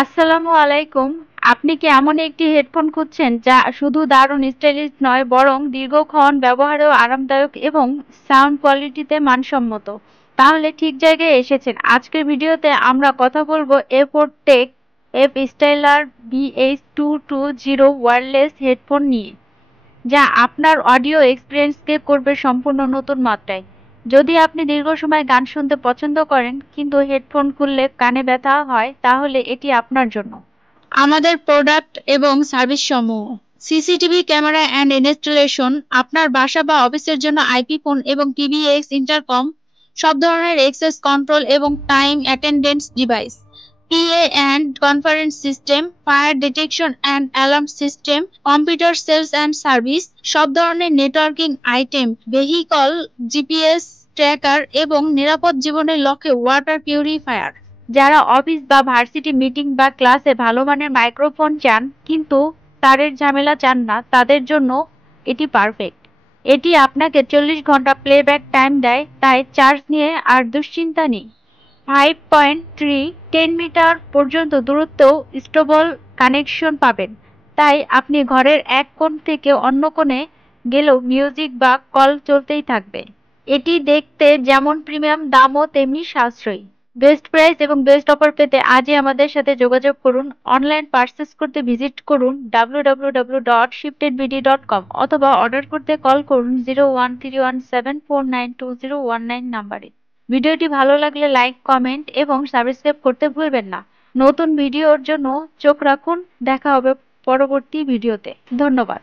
আসসালামু আলাইকুম। আপনি কি এমন একটি হেডফোন খুঁজছেন যা শুধু দারুণ স্টাইলিশ নয় বরং দীর্ঘক্ষণ ব্যবহারেও আরামদায়ক এবং সাউন্ড কোয়ালিটিতে মানসম্মত? তাহলে ঠিক জায়গায় এসেছেন। আজকের ভিডিওতে আমরা কথা বলবো A four tech F styler BH220 wireless headphone নিয়ে, যা আপনার অডিও এক্সপিরিয়েন্সকে করবে সম্পূর্ণ নতুন মাত্রায়। যদি আপনি দীর্ঘ সময় গান শুনতে পছন্দ করেন কিন্তু হেডফোন খুললে কানে ব্যথা হয়, তাহলে এটি আপনার জন্য। আমাদের প্রোডাক্ট এবং সার্ভিস সমূহ: সিসিটিভি ক্যামেরা অ্যান্ড ইনস্টলেশন, আপনার বাসা বা অফিসের জন্য আইপি ফোন এবং টিভিএক্স ইন্টারকম, সব ধরনের এক্সেস কন্ট্রোল এবং time attendance device, PA and conference system, fire detection and alarm system, computer sales and service, সব ধরনের networking item, vehicle GPS tracker এবং নিরাপদ জীবনের লক্ষ্যে ওয়াটার পিউরিফায়ার। যারা অফিস বা ভার্সিটি মিটিং বা ক্লাসে ভালো মানের মাইক্রোফোন চান কিন্তু তারের ঝামেলা চান না, তাদের জন্য এটি পারফেক্ট। এটি আপনাকে 40 ঘন্টা প্লেব্যাক টাইম দেয়, তাই চার্জ নিয়ে আর দুশ্চিন্তা নেই। 5.3-10 মিটার পর্যন্ত দূরত্বেও স্টেবল কানেকশন পাবেন, তাই আপনি ঘরের এক কোণ থেকে অন্য কোণে গেলেও মিউজিক বা কল চলতেই থাকবে। এটি দেখতে যেমন প্রিমিয়াম, দামও তেমনি সাশ্রয়ী। বেস্ট প্রাইস এবং বেস্ট অফার পেতে আজই আমাদের সাথে যোগাযোগ করুন। অনলাইন পারচেস করতে ভিজিট করুন www.shiftedbd.com অথবা অর্ডার করতে কল করুন 0131749219 নাম্বারে। ভিডিওটি ভালো লাগলে লাইক, কমেন্ট এবং সাবস্ক্রাইব করতে ভুলবেন না। নতুন ভিডিওর জন্য চোখ রাখুন। দেখা হবে পরবর্তী ভিডিওতে। ধন্যবাদ।